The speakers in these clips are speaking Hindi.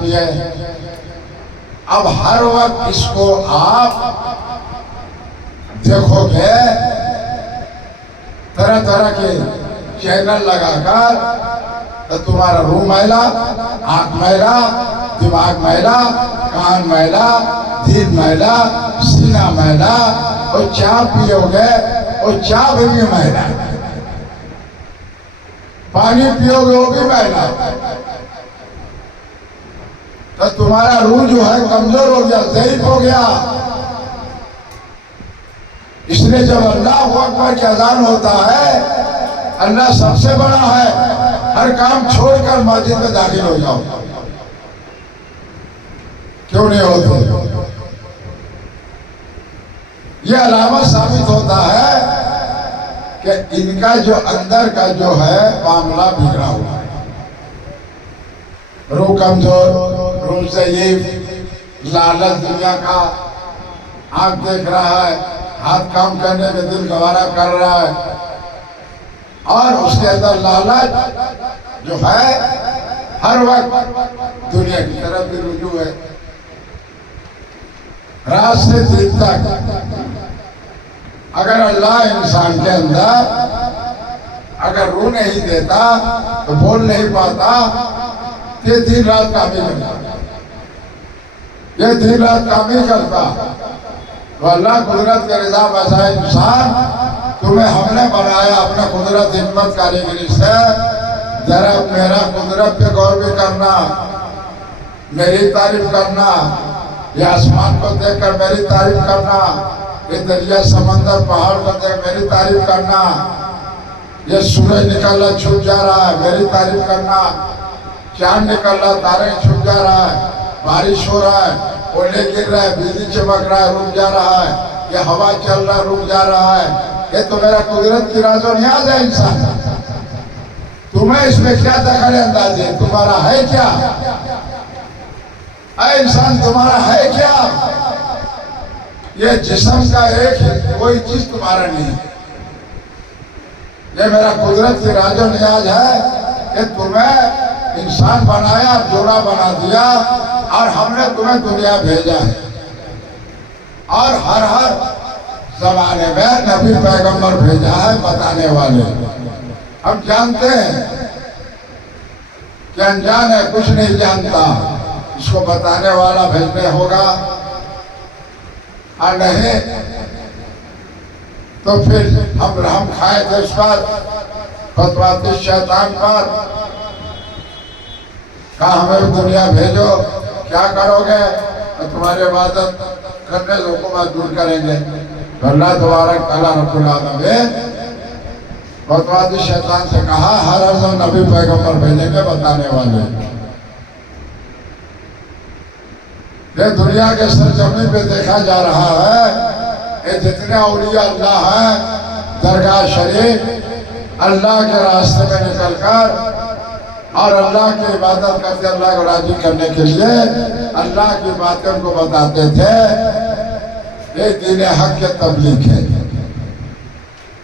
सुनिए। अब हर वक्त इसको आप देखोगे, तरह तरह के चैनल लगाकर, तो तुम्हारा रूह मैला, आंख मैला, दिमाग मैला, कान मैला, दिल मैला, सीना मैला, और चाय पियोगे और चाय भी मैला, पानी पियोगे वो भी मैला, तो तुम्हारा रूह जो है कमजोर हो गया, ज़ईफ हो गया। इसलिए जब अल्लाह अकबर की अज़ान होता है, अल्लाह सबसे बड़ा है, हर काम छोड़कर मस्जिद में दाखिल हो जाओ। क्यों नहीं होते? ये अलामत साबित होता है कि इनका जो अंदर का जो है मामला बिगड़ा हुआ है। रूह कमजोर, रूह ज़ईफ, लालच दुनिया का, आंख देख रहा है, हाथ काम करने में दिल गवारा कर रहा है, और उसके अंदर लालच जो है हर वक्त दुनिया की तरफ भी रुजू है। रात से दिन तक अगर अल्लाह इंसान के अंदर अगर रूह नहीं देता तो बोल नहीं पाता, ये दिन रात काम ही करता, ये दिन रात काम ही करता। तो अल्लाह कुदरत के रिज़ा बसा इंसान, तुम्हें हमने बनाया अपने कुदरत हिम्मत कारीगरी से, जरा मेरा कुदरत पे गौर भी करना, मेरी तारीफ करना, ये आसमान को देखकर मेरी तारीफ करना, ये दरिया समंदर पहाड़ को देख मेरी तारीफ करना, ये सूरज निकलना छुप जा रहा है मेरी तारीफ करना, चांद निकल रहा तारे छुप जा रहा है, बारिश हो रहा है, ओले गिर रहा है, बिजली चमक रहा है, रुक जा रहा है, ये हवा चल रहा है, रुक जा रहा है, ये तो मेरा कुदरत की राज़ो न्याज़ है। इंसान तुम्हें इसमें क्या दखल अंदाज़ी है? तुम्हारा है क्या? ऐ इंसान तुम्हारा है क्या? ये जिस्म का एक है, कोई चीज तुम्हारा नहीं है। ये मेरा कुदरत की राज़ो न्याज़ है कि तुम्हें इंसान बनाया, जोड़ा बना दिया, और हमने तुम्हें दुनिया भेजा है, और हर हर जमाने में नबी पैगंबर भेजा है बताने वाले। हम जानते हैं कि अनजान है, कुछ नहीं जानता, इसको बताने वाला भेजने होगा, और नहीं तो फिर हम खाए थे उस पर फतवाती शैतान पर, कहा हमें दुनिया भेजो, क्या करोगे? तो तुम्हारी इबादत करने लोगों को दूर करेंगे। अल्लाह तबारक तआला रब्बुल आलमीन फतवाती शैतान से कहा हर नबी पैगंबर भेजेंगे बताने वाले। ये दुनिया के सरजमी पे देखा जा रहा है, ये जितने औलिया अल्लाह है, दरगाह शरीफ अल्लाह के रास्ते में निकलकर और अल्लाह की इबादत करते, अल्लाह को राजी करने के लिए अल्लाह की बातें उनको बताते थे। ये दीन हक के तबलीग है,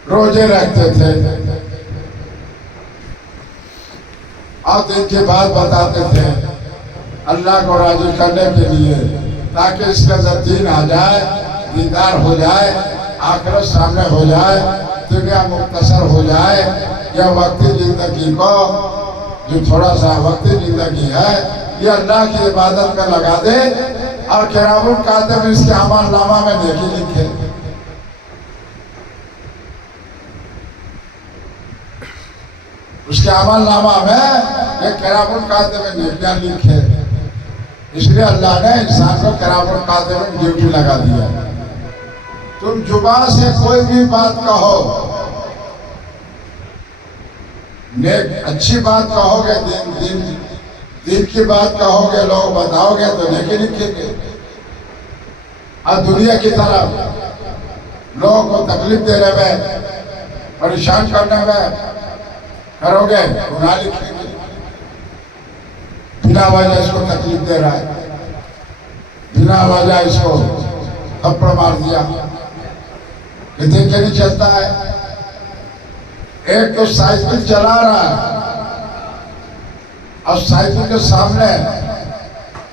रोजे रखते थे और दिन की बात बताते थे अल्लाह को राजी करने के लिए, ताकि इसके अंदर दीन आ जाए, दीदार हो जाए, आखिरत सामने हो जाए, दुनिया मुख्तसर हो जाए। यह वक्ती जिंदगी को, जो थोड़ा सा वक्ती जिंदगी है, ये अल्लाह की इबादत में लगा दे, और किरामुल कातिब इसके अमल नामा में नेकी लिखे। उसके अमल नामा में ये किरामुल कातिब में नेकियां लिखे। इसलिए अल्लाह ने इंसान को किरामुल कातिब में ड्यूटी लगा दिया। तुम जुबान से कोई भी बात कहो, नेक अच्छी बात कहोगे, दिन की बात कहोगे, लोग बताओगे तो नेकी लिखेंगे। और दुनिया की तरफ लोगों को तकलीफ देने में, परेशान करने में करोगे, गुनाह लिखेंगे। बिना वजह इसको तकलीफ दे रहा है, बिना वजह इसको थप्पड़ मार दिया, ये देख के नहीं चलता है। एक तो साइकिल चला रहा है और साइकिल के सामने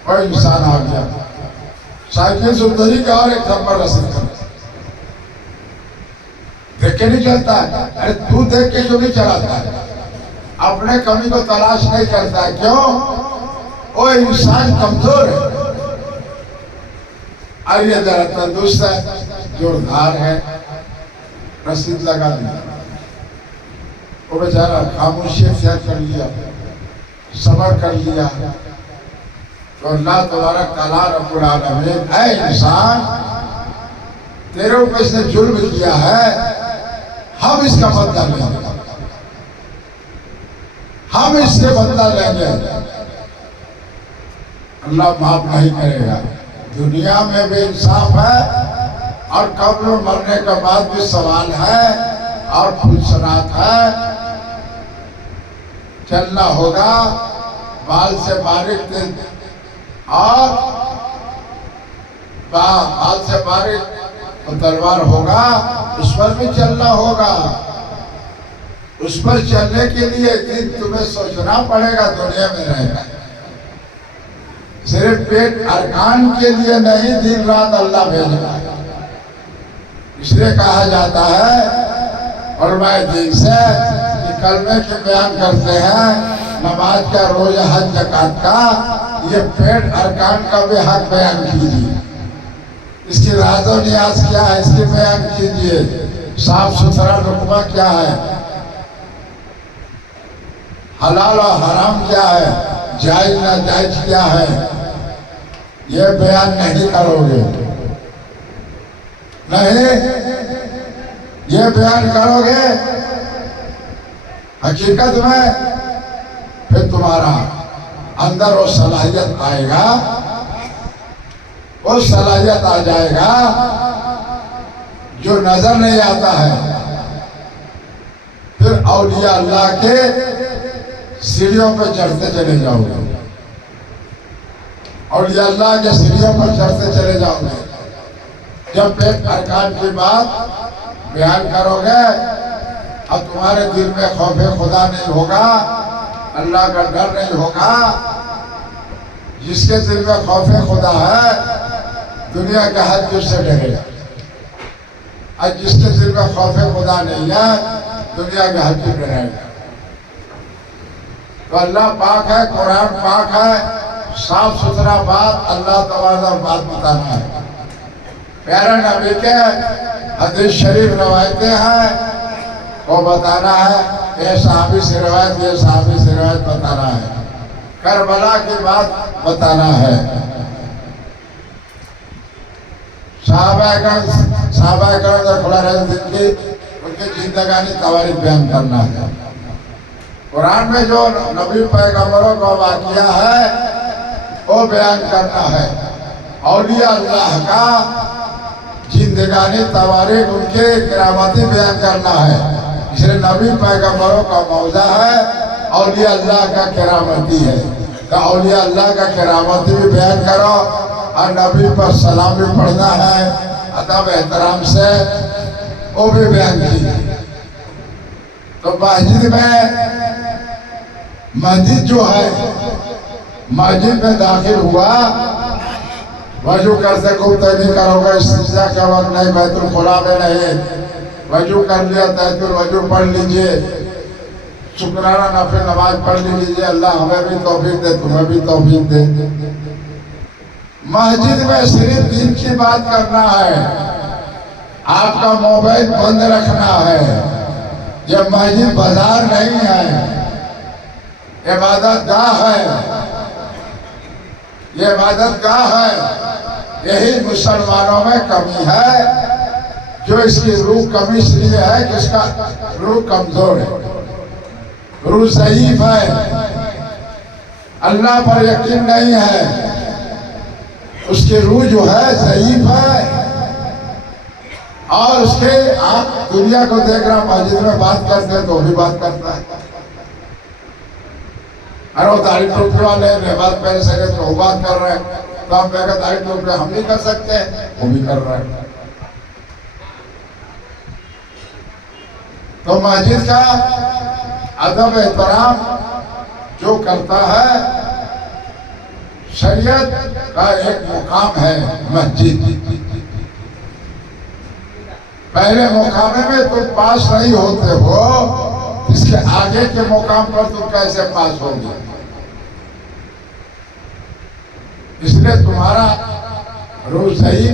कोई इंसान आ गया, साइकिल से उतरी का और एक थप्पड़ रसीद कर, देख के नहीं चलता है। अरे तू देख के क्यों नहीं चलाता है? अपने कमी को तलाश नहीं करता है। क्यों? वो इंसान कमजोर है। और ये जरा तंदुरुस्त है, जोरदार है, रसीद लगा दिया। वो बेचारा खामोशी अख्तियार कर लिया, सबर कर लिया। तो अल्लाह तबारक तआला रब्बुल आलमीन, ऐ इंसान, तेरे ऊपर इसने जुल्म किया है, हम इसका बदला लेंगे, हम इससे बदला लेंगे। अल्लाह माफ नहीं करेगा। दुनिया में भी इंसाफ है और कब्र में मरने के बाद भी सवाल है और फुलसरात है। चलना होगा, बाल से बारीक और बाल से बारीक तो तलवार होगा, उस पर भी चलना होगा। उस पर चलने के लिए दिन तुम्हें सोचना पड़ेगा, दुनिया में रहेगा। सिर्फ पेट अरकान के लिए नहीं, दिन रात अल्लाह भेजना है। इसलिए कहा जाता है उलमाए दीन से कि कलमे के बयान करते हैं, नमाज का, रोजा, हज, ज़कात का, ये पेट अरकान का भी हक बयान कीजिए। इसकी राज़ो नियाज क्या है, इसकी बयान कीजिए। साफ सुथरा रुकबा क्या है, हलाल और हराम क्या है, जायज ना जायज क्या है, ये बयान नहीं करोगे, नहीं ये बयान करोगे हकीकत में, फिर तुम्हारा अंदर वो सलाहियत आएगा, वो सलाहियत आ जाएगा जो नजर नहीं आता है। फिर औलिया अल्लाह के सीढ़ियों पर चढ़ते चले जाओगे, औलिया अल्लाह के सीढ़ियों पर चढ़ते चले जाओगे। जब पेट अरकान की बात बयान करोगे, अब तुम्हारे दिल में खौफे खुदा नहीं होगा, अल्लाह का डर नहीं होगा। जिसके दिल में खौफे खुदा है, दुनिया का हर चीज से डरेगा। और जिसके दिल में खौफे खुदा नहीं है, दुनिया का हर चीज डरेगा। तो अल्लाह पाक है, कुरान पाक है, साफ सुथरा बात अल्लाह तबारक बात बताना है। प्यारे नबी के हदीस शरीफ रवायतें हैं, वो बताना है। ये सहाबी से रवायत, ये सहाबी से रवायत बताना है। करबला की बात बताना है। साहबा खुला रहे जिनकी, उनकी जिंदगानी तवारीख बयान करना है। कुरान में जो नबी पैगंबरों का वाक़या है वो बयान करना है। औलिया अल्लाह का जिंदगानी तवारीख, उनके करामती बयान करना है। इसलिए नबी पैगंबरों का मौजा है, औलिया अल्लाह का करामती है। तो औलिया अल्लाह का करामती भी बयान करो और नबी पर सलाम भी पढ़ना है अदब एहतराम से, वो भी बयान कीजिए। तो मस्जिद जो है, मस्जिद में दाखिल हुआ, वजू करते गुफ्तगू नहीं करोगे, इस्तिंजा के वक्त नहीं, बैतुल खुला में नहीं, वजू कर लिया तहतुल वजू पढ़ लीजिए, शुक्राना नफिल नमाज पढ़ लीजिए। अल्लाह हमें भी तौफीक दे, तुम्हें भी तौफीक दे। मस्जिद में सिर्फ दीन की बात करना है, आपका मोबाइल बंद रखना है। यह मस्जिद बाजार नहीं है, इबादत गाह है, ये इबादत गाह है। यही मुसलमानों में कमी है, जो इसकी रूह कमी इसलिए है कि इसका रूह कमजोर है, रूह ज़ईफ है, अल्लाह पर यकीन नहीं है, उसकी रूह जो है ज़ईफ है। और उसके आप दुनिया को देख रहा, मस्जिद में बात करते हैं तो भी बात करता है। अरे वो दाढ़ी टोपी वाले नमाज पहन सके तो वो बात कर रहे हैं, तो हम कहेंगे दाढ़ी टोपी हम नहीं कर सकते, वो भी कर रहे हैं। तो मस्जिद का अदब एहतराम जो करता है, शरीयत का एक मुकाम है मस्जिद। पहले मुकामे में तुम पास नहीं होते हो, इसके आगे के मुकाम पर तुम कैसे पास होगे? इसलिए तुम्हारा रूह सही,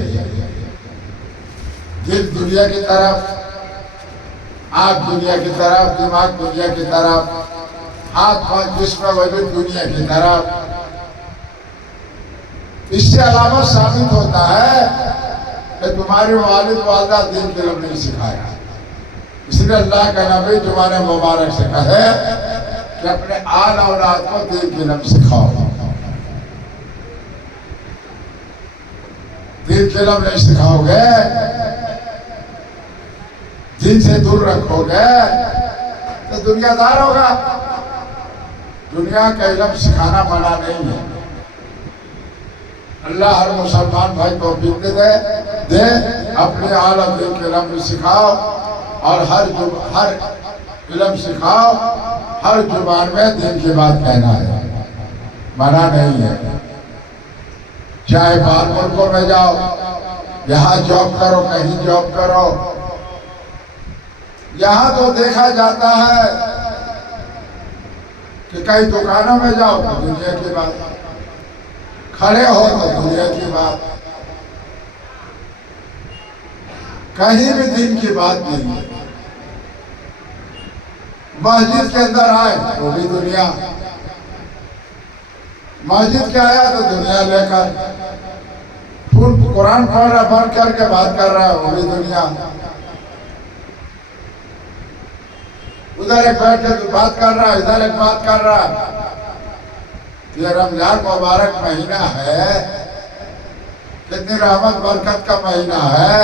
दिल दुनिया की तरफ, आंख दुनिया की तरफ, दिमाग दुनिया की तरफ, हाथ पांव जिस्म वजूद दुनिया की तरफ। इससे अलावा साबित होता है कि तुम्हारे वालिद वालदा दीन के इल्म नहीं सिखाया। इसलिए अल्लाह का नबी तुम्हारे मुबारक से कहे कि अपने आल औलाद को दीन के इल्म सिखाओ। दीन के इल्म नहीं सिखाओगे, दीन से दूर रखोगे तो दुनियादार होगा। दुनिया का इल्म सिखाना मना नहीं है। अल्लाह हर मुसलमान भाई को दे अपने आलम दीन के इल्म सिखाओ और हर इल्म सिखाओ। हर जुबान में दीन की बात कहना है, मना नहीं है। चाहे बाहर मुल्कों में जाओ, यहाँ जॉब करो, कहीं जॉब करो, यहाँ तो देखा जाता है कि कई दुकानों में जाओ तो दुनिया की बात, खड़े हो तो दुनिया की बात, कहीं भी दिन की बात नहीं है। मस्जिद के अंदर आए वो भी दुनिया, मस्जिद के आया तो दुनिया लेकर, कुरान पढ़ रहा बंद करके बात कर रहा है वो भी दुनिया। उधर एक बैठ के बात कर रहा है, इधर एक बात कर रहा है। ये रमजान मुबारक महीना है, कितनी रहमत बरकत का महीना है।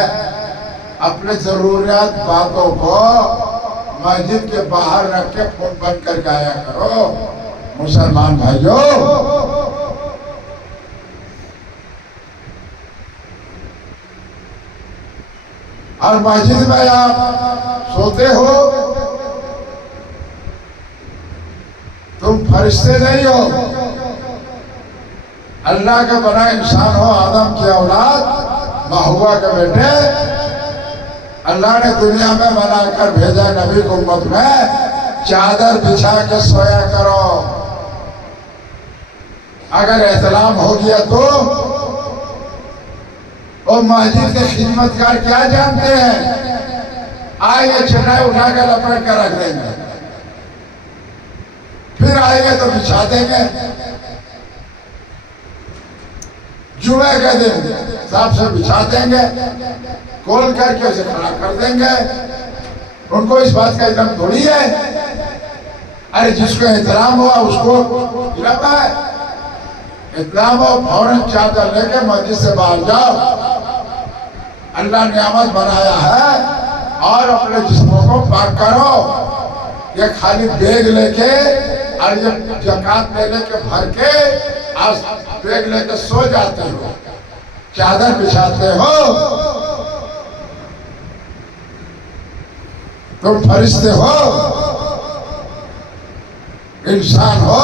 अपने जरूरियात बातों को मस्जिद के बाहर रख के फोन बंद करके आया करो मुसलमान भाइयों। और मस्जिद में आप सोते हो, तुम फरिश्ते नहीं हो, अल्लाह का बना इंसान हो, आदम की औलाद, महबूबा के बेटे। अल्लाह ने दुनिया में बनाकर भेजा नबी को उम्मत में, चादर बिछा के सोया करो। अगर एहतलाम हो गया तो वो मस्जिद के खिदमतगार क्या जानते हैं, आएंगे चटाई उठा कर लपेट कर रख देंगे, फिर आएंगे तो बिछा देंगे। जुमे के दिन साफ से बिछा देंगे, खोल करके उसे खड़ा कर देंगे। उनको इस बात का इल्म थोड़ी है। अरे जिसको एहतराम हुआ उसको इल्म है। इस्लाम हो, फौरन चादर लेके मस्जिद से बाहर जाओ। अल्लाह नियामत बनाया है और अपने जिस्मों को पाक करो। ये खाली बैग लेके और ये ज़कात ले लेके भर के आज बैग लेके सो जाते हो, चादर बिछाते हो। तुम फरिश्ते हो, इंसान हो।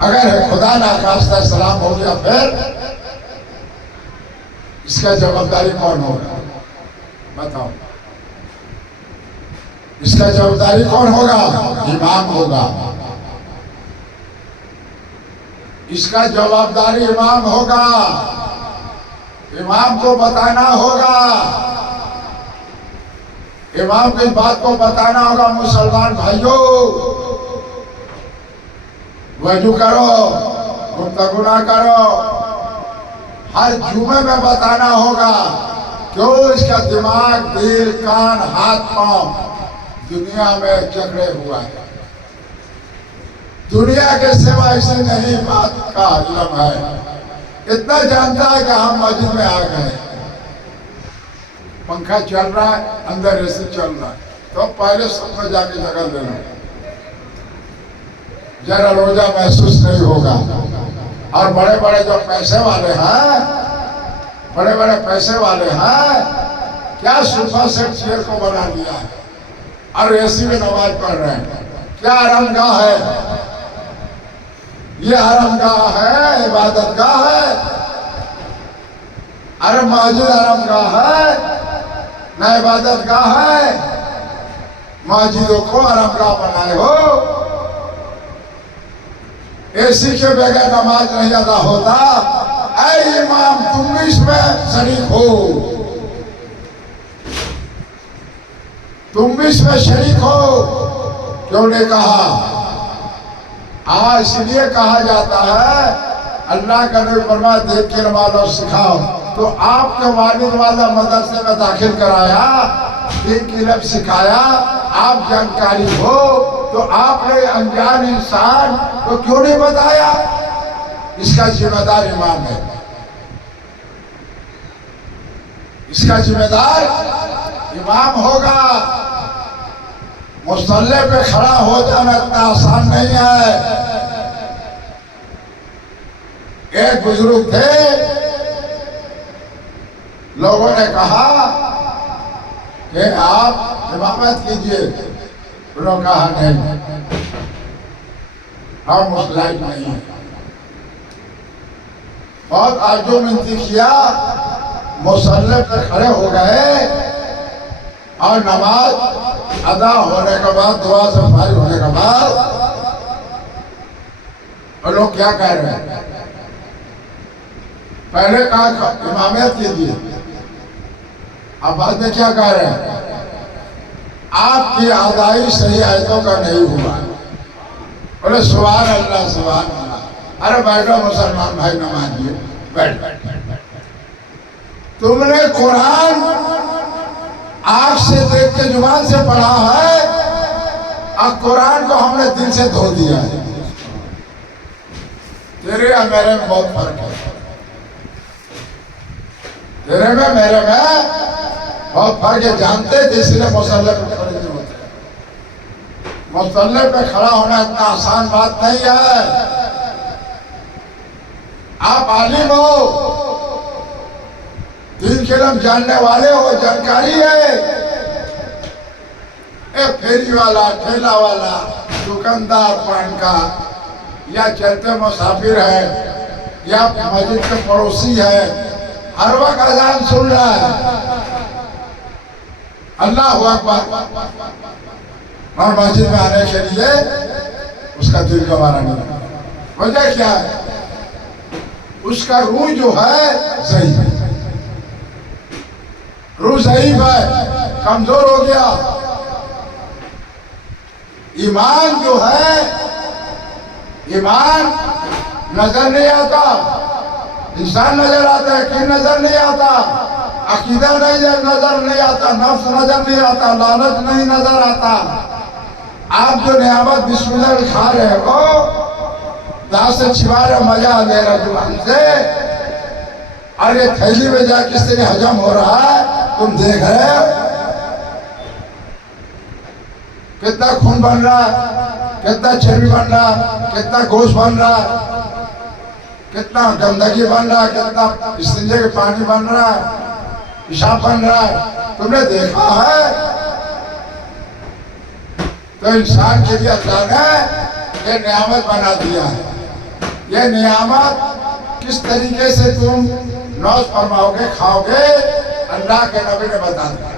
अगर खुदा ना खास्ता सलाम हो गया फिर इसका जवाबदारी कौन होगा? बताओ, इसका जवाबदारी कौन होगा? इमाम होगा। इसका जवाबदारी इमाम होगा। इमाम को बताना होगा, इमाम की बात को बताना होगा। मुसलमान भाइयों, वजू करो, गुफ्तगू ना करो। हर जुमे में बताना होगा क्यों इसका दिमाग, दिल, कान, हाथ, पांव दुनिया में जकड़े हुआ है। दुनिया के सिवा इसे नहीं बात का इल्म है। इतना जानता है कि हम मस्जिद में आ गए, पंखा चल रहा है, अंदर एसी चल रहा है, तो पहले सबको जाके जगह देना, जरा रोजा महसूस नहीं होगा। और बड़े बड़े जो पैसे वाले हैं, बड़े बड़े पैसे वाले हैं, क्या सोफा सेट चेयर को बना लिया है और एसी में नमाज पढ़ रहे हैं। क्या आरामगाह है ये हरमगाह है, इबादत गाह है। अरे मस्जिद हरमगाह है ना इबादत गाह है। मस्जिदों को हरमगाह बनाए हो। एसी के बगैर नमाज नहीं अदा होता। ऐ इमाम तुम भी इसमें शरीक हो, तुम भी इसमें शरीक हो। क्यों ने कहा? इसलिए कहा जाता है अल्लाह का नबी फरमाया देख के नमाज़ सिखाओ। तो आपके वालिद वाला मदरसे में दाखिल कराया, दीन की इल्म सिखाया, आप जानकारी हो, तो आपने अनजान इंसान को क्यों नहीं बताया? इसका जिम्मेदार इमाम है, इसका जिम्मेदार इमाम होगा। मुसल्ले पे खड़ा हो जाना इतना आसान नहीं है। एक बुजुर्ग थे, लोगों ने कहा कि आप इमामत कीजिए। उन्होंने कहा नहीं, हम मुस्लिम नहीं हैं। बहुत आजो मिनती किया, मुसल्ले पे खड़े हो गए और नमाज अदा होने के बाद, दुआ से फारिग होने के बाद लोग क्या कह रहे हैं? पहले कहा इमामियत कीजिए, अब बाद में क्या कह रहे हैं? आपकी अदाई सही आयतों का नहीं हुआ। बोले सुभान अल्लाह, सुभान अल्लाह। अरे बैठो मुसलमान भाई, नमाजिए, बैठ। तुमने कुरान आँख से देख के जुबान से पढ़ा है, अब कुरान को हमने दिल से धो दिया है। तेरे और मेरे में बहुत फर्क है। तेरे में मेरे में बहुत फर्क है। जानते थे इसलिए मुसल्ले पे खड़े नहीं होते। मुसल्ले पे खड़ा होना इतना आसान बात नहीं है। आप आलिम हो, दीन के इल्म जानने वाले हो, जानकारी है। एक फेरी वाला, ठेला वाला, दुकानदार पान का, या चलते मुसाफिर है, या मस्जिद के पड़ोसी है, हर वक्त अजान सुन रहा है, अल्लाह अकबर, और मस्जिद में आने के लिए उसका दिल गवारा नहीं। वजह क्या है? उसका रूह जो है ज़ईफ़ है, रूह ज़ईफ़ है, कमजोर हो गया। ईमान जो है, ईमान नजर नहीं आता। इंसान नजर आता है, कि नजर नहीं आता। अकीदा नजर नहीं आता, नफ्स नजर नहीं आता, लालच नहीं नजर आता। आप जो नियामत बिस्मिल्लाह खा रहे हो, दांत से छिपा रहे, मजा ले रहे जुबान से, और ये थैली में जा किस तरह हजम हो रहा है, तुम देख रहे हो। कितना खून बन रहा है, कितना चर्बी बन रहा है, कितना गोश्त बन रहा है, कितना गंदगी बन रहा है, कितना इस्तिंजे के पानी बन रहा है, पेशाब बन रहा है, तुमने देखा है। तो इंसान के लिए अल्लाह ने ये नियामत बना दिया है। ये नियामत किस तरीके से तुम नौश फरमाओगे, खाओगे, अल्लाह के नबी ने बता दिया।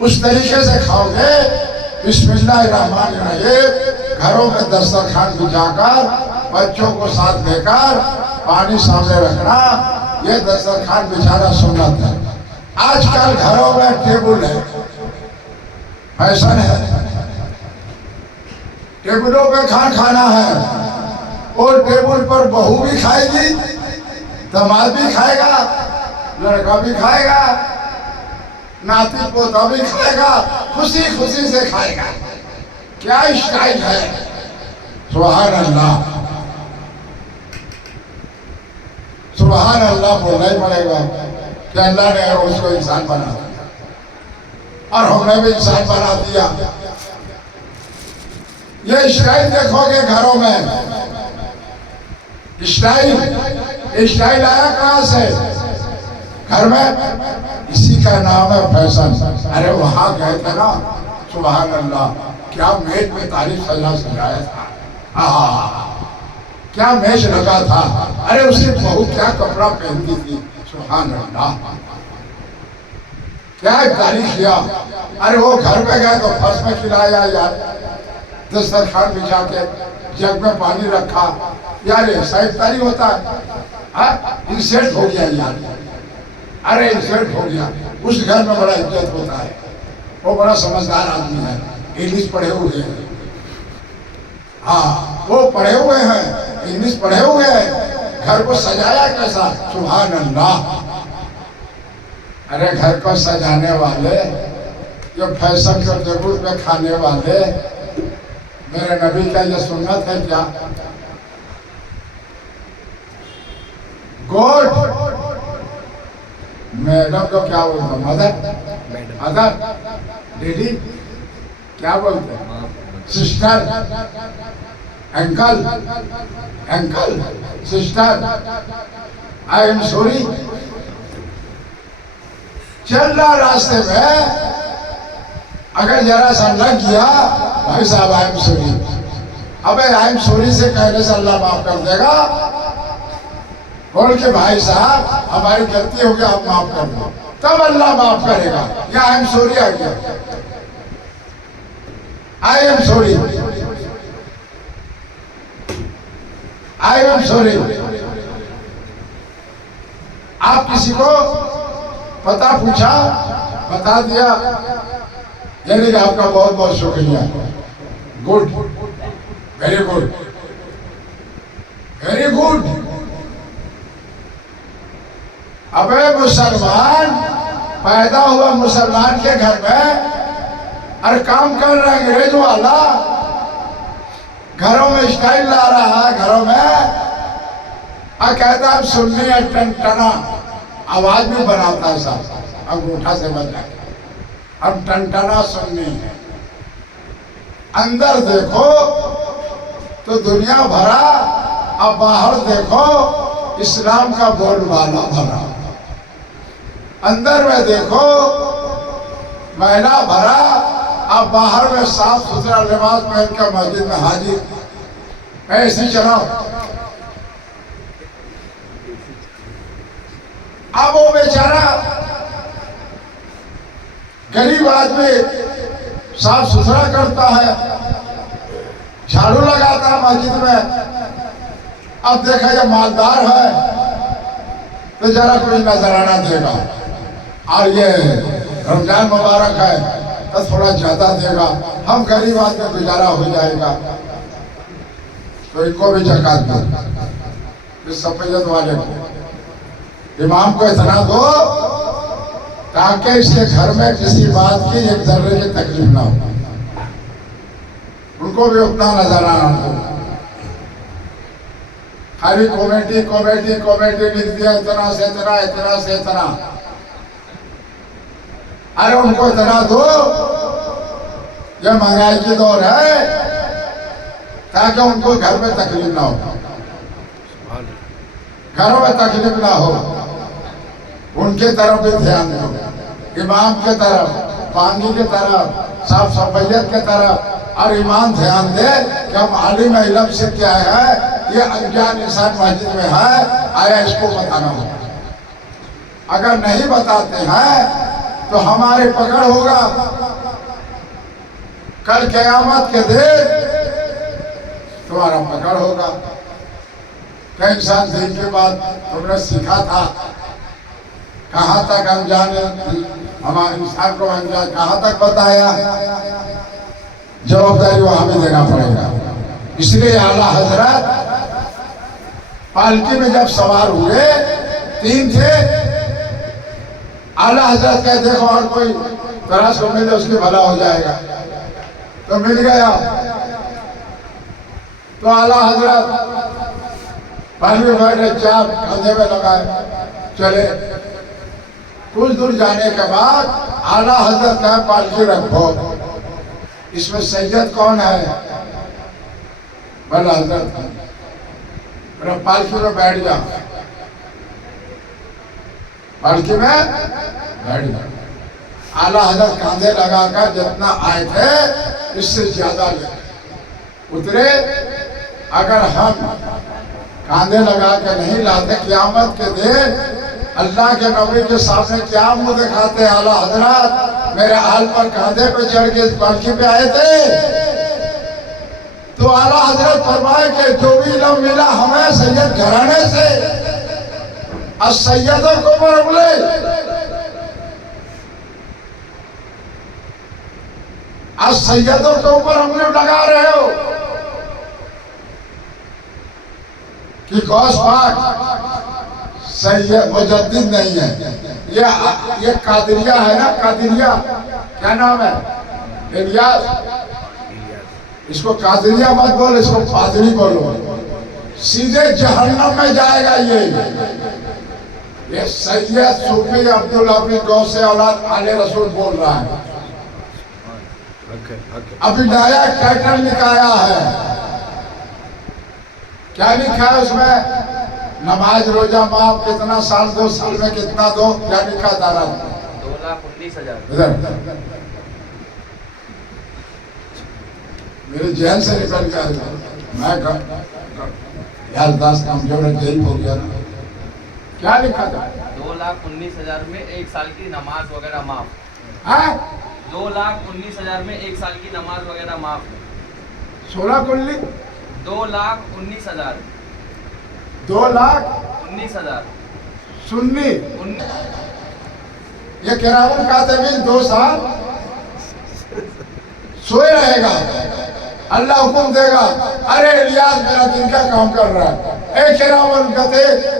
उस तरीके से खाओगे। बिस्मिल्लाहिर्रहमानिर्रहीम, घरों में दस्तरखान बिछाकर, बच्चों को साथ लेकर, पानी सामने रखना, ये दस्तरखान बिछाना सुन्नत है। आजकल घरों में टेबल है, फैशन है, टेबलों पे खाना है, और टेबल पर बहू भी खाएगी, दामाद भी खाएगा, लड़का भी खाएगा, नाती पोता भी खाएगा, खुशी खुशी से खाएगा। क्या स्टाइल है! सुभान अल्लाह, सुभान अल्लाह बोलना ही पड़ेगा कि अल्लाह ने उसको इंसान बना दिया, और हमने भी इंसान बना दिया। ये स्टाइल देखोगे घरों में, स्टाइल आया कहां से? घर में। इसी का नाम है फैशन। अरे वहां गए थे ना, सुभान अल्लाह, क्या मेज में तारीफ सजा सजाया था, क्या मैच लगा था। अरे उसकी बहू क्या कपड़ा पहनती थी, सुभान अल्लाह, क्या तारीफ किया। अरे वो घर पे गए तो फर्श में खिलाया यार, दस्तरखान बिछा के जग में पानी रखा यार, ऐसा इफ्तारी होता है। इंसल्ट हो गया यार, अरे इंसल्ट हो गया। उस घर में बड़ा इज्जत होता है, वो बड़ा समझदार आदमी है, इंग्लिश पढ़े हुए हैं। हाँ वो पढ़े हुए हैं, इंग्लिश पढ़े हुए हैं, घर को सजाया कैसा, सुभान अल्लाह। अरे घर को सजाने वाले, जो फैशन के टेबल पे खाने वाले, मेरे नबी का ये सुन्नत है क्या। गोड मैडम को क्या बोलते, मदर, मदर, डैडी क्या बोलते, sister, uncle, uncle, sister, I am sorry. चल रहा रास्ते में अगर जरा सा लग गया, भाई साहब आई एम सॉरी, अबे आई एम सॉरी से कहने से अल्लाह माफ कर देगा। बोल के भाई साहब हमारी गलती हो गई, आप माफ कर दो, तब अल्लाह माफ करेगा। या आई एम सॉरी आ गया, I am sorry, I am sorry. आप किसी को पता पूछा, बता दिया, यानी कि आपका बहुत बहुत शुक्रिया, good, very good, very good. अबे मुसलमान पैदा हुआ मुसलमान के घर में, अरे काम कर रहा है अंग्रेज वाला, घरों में स्टाइल ला रहा है, घरों में कहता है सुन्नी है, टनटना, आवाज भी बनाता है साहब, अंगूठा से बजा के, अब टनटना सुन्नी है। अंदर देखो तो दुनिया भरा, अब बाहर देखो इस्लाम का बोलबाला भरा। अंदर में देखो महिला भरा, अब बाहर में साफ सुथरा लिबास पहन कर मस्जिद में हाजिर। ऐसे चलाओ। अब वो बेचारा गरीब आदमी साफ सुथरा करता है, झाड़ू लगाता है मस्जिद में। अब देखा ये मालदार है तो जरा कोई नजराना देगा, और ये रमजान मुबारक है तो थोड़ा ज्यादा देगा, हम गरीब आदमी गुजारा हो जाएगा, तो इनको भी जकात दो। इस सफेद वाले को, इमाम को इतना दो ताकि इसके घर में किसी बात की एक जर्रे की तकलीफ ना हो, उनको भी उतना नजराना दो। खाली कमेटी कमेटी कमेटी लिख दिया, इतना से इतना, इतना से इतना। अरे उनको इतना दो, ये महंगाई की दौर है, ताकि उनको घर में तकलीफ ना हो, घरों में तकलीफ ना हो। उनके तरफ भी ध्यान दो, इमाम के तरफ, पानी के तरफ, साफ सफाइयत के तरफ। और ईमान ध्यान दे कि हम आलिम इल्म से क्या है, ये अनजान इंसान मस्जिद में है, आया इसको बताना होगा। अगर नहीं बताते हैं तो हमारे पकड़ होगा। कल क़यामत के दिन तुम्हारा पकड़ होगा। क्या इंसान दिन के बाद तुमने सीखा था, कहाँ तक अनजान, हमारे इंसान को अनजान कहाँ तक बताया, जवाबदारी वहां में देना पड़ेगा। इसलिए आला हजरत पालकी में जब सवार हुए, 3 थे। आला हजरत कहते देखो और कोई तराश को मिले उसके भला हो जाएगा, तो मिल गया। तो आला हजरत पालकी में बैठे, चाप कंधे में लगाए, चले। कुछ दूर जाने के बाद आला हजरत का पालकी रखो, इसमें सैयद कौन है, बड़ा हजरत है, मेरा पालकी में बैठ जा, पालकी में बैठ जा। आला हजरत कांधे लगाकर जितना आए थे इससे ज्यादा ले उतरे, अगर हम कांधे लगा के नहीं लाते, क़यामत के दिन अल्लाह के नबी के सामने क्या मुंह दिखाते? आला हजरत मेरे हाल पर कांधे पे चढ़ के पालकी पे आए थे। तो आला हजरत फरमाए कि जो भी इल्म मिला हमें सैयद घराने से, सैयदों को बोले आज सैयदों के ऊपर हमने लगा रहे हो कि गौस पाक सैयद मुजद्दिद नहीं है। ये कादिरिया है ना, कादिरिया क्या नाम है? इलियास। इसको कादिरिया मत बोलो, इसको पादरी बोलो। सीधे जहन्नम में जाएगा ये सैयद सूफी अब्दुल हफीज गौसे औलाद आले रसूल बोल रहा है। अभी नया टाइटल निकाया है। क्या लिखा है उसमें? नमाज रोजा माफ कितना साल दो, साल में कितना दो, क्या लिखा दारा? 2,19,000। मेरे जेल से निकल गया मैं यार 10 कमजोर जेल हो गया ना। क्या लिखा था? 2,19,000 में 1 साल की नमाज वगैरह माफ। हाँ 2,19,000 में 1 साल की नमाज वगैरह माफ। 16 कुल्ली 2,19,000। 2,19,000 सुन्नी। ये किरामन कातिबीन 2 साल सोए रहेगा, अल्लाह हुक्म देगा, अरे इलियास मेरा दिन का काम कर रहा है, एक किरामन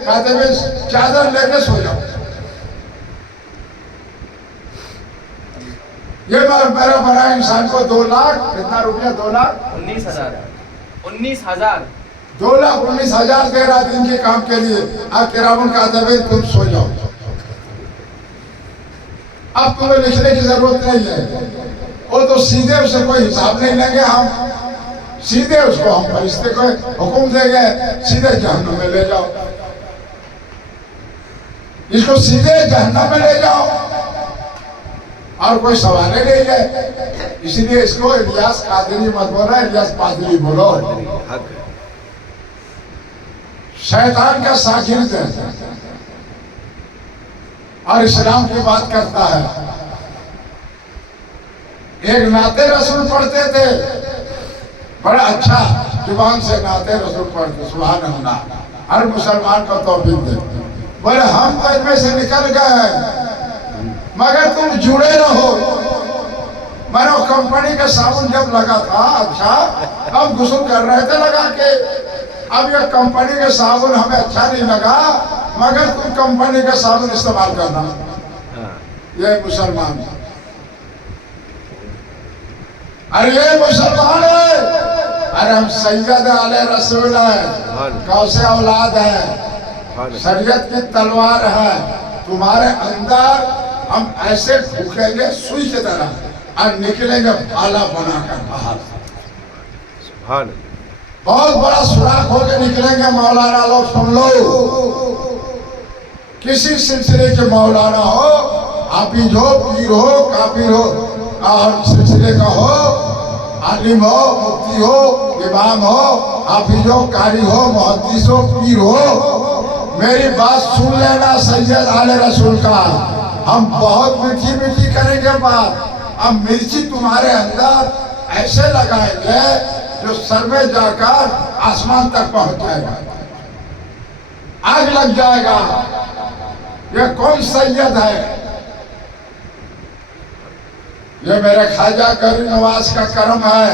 कातिबीन चादर लेके सो जाओ। ये मेरा बड़ा इंसान को 2 लाख कितना रुपया? 2,19,000। 19,000 2,19,000 दे रहा दिन के काम के लिए। आप किरामन कातिबीन तुम सो जाओ, अब तुम्हें लिखने की जरूरत नहीं है। वो तो सीधे उसे कोई हिसाब नहीं लेंगे, हम सीधे उसको हम फरिश्ते को हुक्म देंगे, सीधे जहन्नम में ले जाओ, इसको सीधे जहन्नम में ले जाओ, और कोई सवाल नहीं है। इसीलिए इसको इलियास कादिरी मत बोलो, इलियास पादरी बोलो। शैतान का सागिर्द है और इस्लाम की बात करता है। एक नाते रसूल पढ़ते थे, बड़ा अच्छा जुबान से नाते रसूल पढ़ते, सुभान अल्लाह, हर मुसलमान को तौफीक दे। बोले हम तो इनमें से निकल गए मगर तुम जुड़े रहो। मैंने कंपनी का साबुन जब लगा था, अच्छा हम गुस्ल कर रहे थे लगा के, अब ये कंपनी का साबुन हमें अच्छा नहीं लगा मगर तुम कंपनी का साबुन इस्तेमाल करना। ये मुसलमान, अरे ये मुसलमान है, अरे हम सैयद आले रसूल है, कौसे औलाद है, शरीयत की तलवार है, तुम्हारे अंदर हम ऐसे फूकेंगे सुई की तरह और निकलेंगे भाला बनाकर बाहर। बहुत बड़ा सुराख होकर निकलेंगे। मौलाना लोग सुन लो, किसी सिलसिले के मौलाना हो, हाफिज हो, पीर हो, काफिर हो, और सिलसिले का हो, आलिम हो, मुफ्ती हो, इमाम हो, हाफिज हो, कारी हो, मुहद्दिस हो, पीर हो, मेरी बात सुन लेना। सैयद आले रसूल का हम बहुत मीठी मीठी करेंगे बात। अब मिर्ची तुम्हारे अंदर ऐसे लगाएंगे जो सर में जाकर आसमान तक पहुंच जाएगा, आग लग जाएगा। ये कौन सैयद है? ये मेरे ख्वाजा गरीब नवाज का करम है।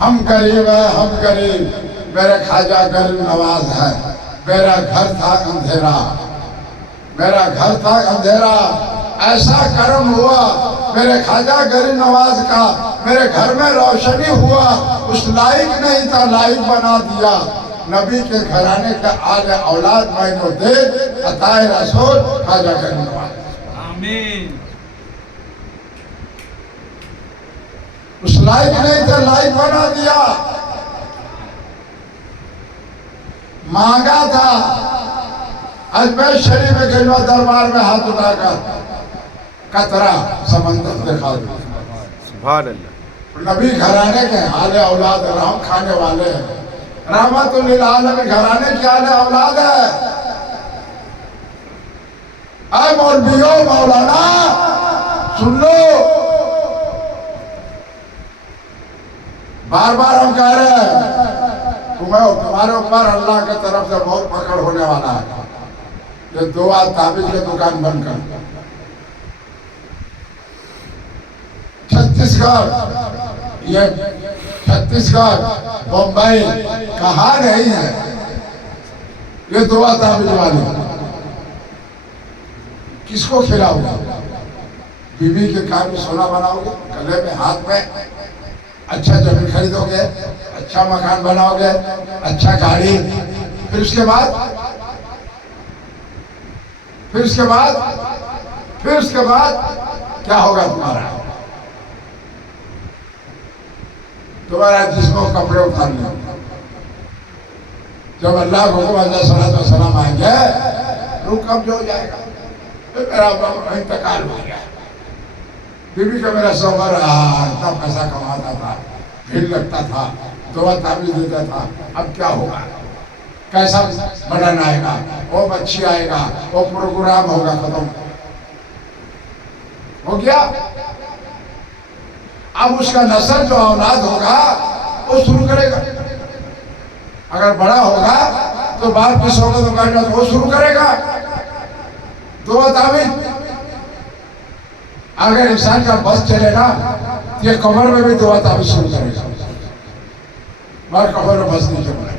हम गरीब है, हम गरीब, मेरे ख्वाजा गरीब नवाज है। मेरा घर था अंधेरा, मेरा घर था अंधेरा, ऐसा करम हुआ मेरे ख्वाजा गरीब नवाज का, मेरे घर में रोशनी हुआ। उस लायक नहीं था, लायक बना दिया। नबी के घराने का आले औलाद मैंने दे अताए रसूल ख्वाजा गरीब नवाज। आमीन। उस लायक नहीं था, लायक बना दिया। मांगा था, अजमेर शरीफ में गलवा दरबार में हाथ उठाकर कतरा समंदर दिखा दो। सुभान अल्लाह। नबी घराने के आले औलाद राम खाने वाले हैं। रहमतुल्लिल आलमीन घराने की आले औलाद है। ऐ मौलवियो मौलाना सुन लो, बार बार हम कह रहे हैं तुम्हारे ऊपर अल्लाह की तरफ से बहुत पकड़ होने वाला है। ये दुआ ताबीज की दुकान बंद कर। छत्तीसगढ़, ये छत्तीसगढ़ बम्बई कहाँ नहीं है ये दुआ ताबीज वाले। किसको खिलाओगे? बीवी के कान में सोना बनाओगे, गले में हाथ में, अच्छा जमीन खरीदोगे, अच्छा मकान बनाओगे, अच्छा गाड़ी, फिर उसके बाद क्या होगा तुम्हारा जिस्म कपड़े उतारने। जब अल्लाह को सलाम आएंगे रूह कब्ज हो जाएगा, तो मेरा इंतकाल हो गया। बीवी का मेरा शौहर इतना पैसा कमाता था, भीड़ लगता था, दुआ ताबीज देता था, अब क्या होगा? कैसा बटन आएगा, वो बच्ची आएगा, वो प्रोग्राम होगा, खत्म हो गया। अब उसका नस्ल जो औलाद होगा वो शुरू करेगा। अगर बड़ा होगा तो बाप की सोहबत होगा तो वो शुरू करेगा दुआ ताबीज। अगर इंसान का बस चले ना तो ये कमर में भी दुआ ताबीज शुरू करेगा, मगर कमर में बस नहीं चल रहा,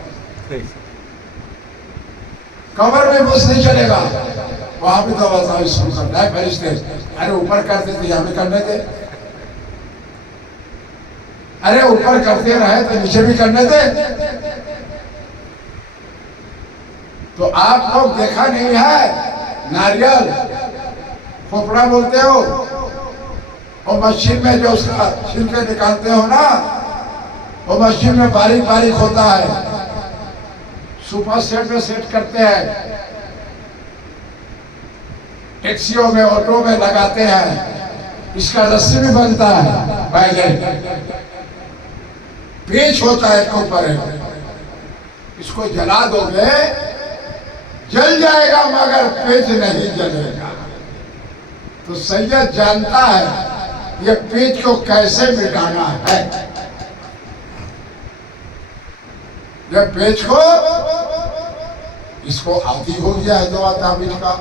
कमर में बस नहीं चलेगा, वहां भी दुआ ताबीज शुरू करना है। फरिश्ते अरे ऊपर करते थे यहाँ भी करने थे, अरे ऊपर करते रहे तो नीचे भी करने थे। तो आप लोग देखा नहीं है नारियल खोपड़ा बोलते हो, और मशीन में जो उसका छिलके निकालते हो ना, वो मशीन में बारीक बारीक होता है, सुपर सेट में सेट करते हैं, टैक्सियों में ऑटो में लगाते हैं। इसका रस्सी भी बनता है, बैगन पेच होता है इसके ऊपर, इसको जला दोगे जल जाएगा मगर पेच नहीं जलेगा। तो सैयद जानता है ये पेच को कैसे मिटाना है। ये पेच को इसको आदी हो गया है दुआ ताबीज का।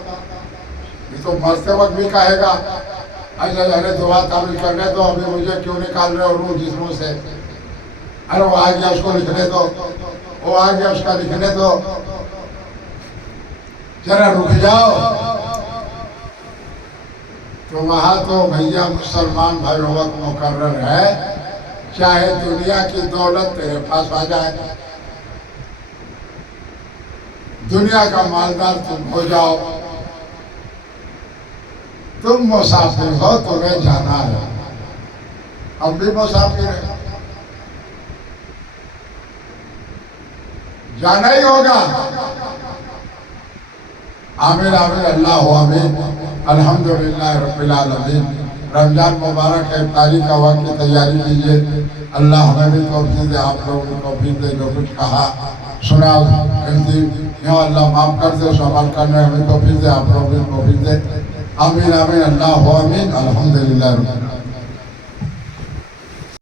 ये तो मरते वक्त भी कहेगा अरे दुआ ताबीज करने दो, अभी मुझे क्यों निकाल रहे हो रूह जिस्मों से। अरे वो आ गया उसको लिखने दो, वो आ गया उसका लिखने दो, जरा रुक जाओ। तो वहां तो भैया मुसलमान भाई वक्त मुकर्रर है, चाहे दुनिया की दौलत तेरे पास आ जाए, दुनिया का मालदार तुम हो जाओ, तुम मुसाफिर हो, तुम्हें जाना है। हम भी मुसाफिर हैं, जाना ही होगा। आमीन आमीन अल्लाह आमीन। अल्हम्दुलिल्लाह रब्बिल आलमीन। रमजान मुबारक है, इफ्तारी का वक्त की तैयारी कीजिए। अल्लाह हमें भी तौफीक दे, आप लोगों को तौफीक दे। जो कुछ कहा सुना गलती या अल्लाह माफ कर दे, उसको अमल करने हमें तौफीक दे, आप लोगों को तौफीक दे। आमीन आमीन अल्लाह आमीन। अल्हम्दुलिल्लाह।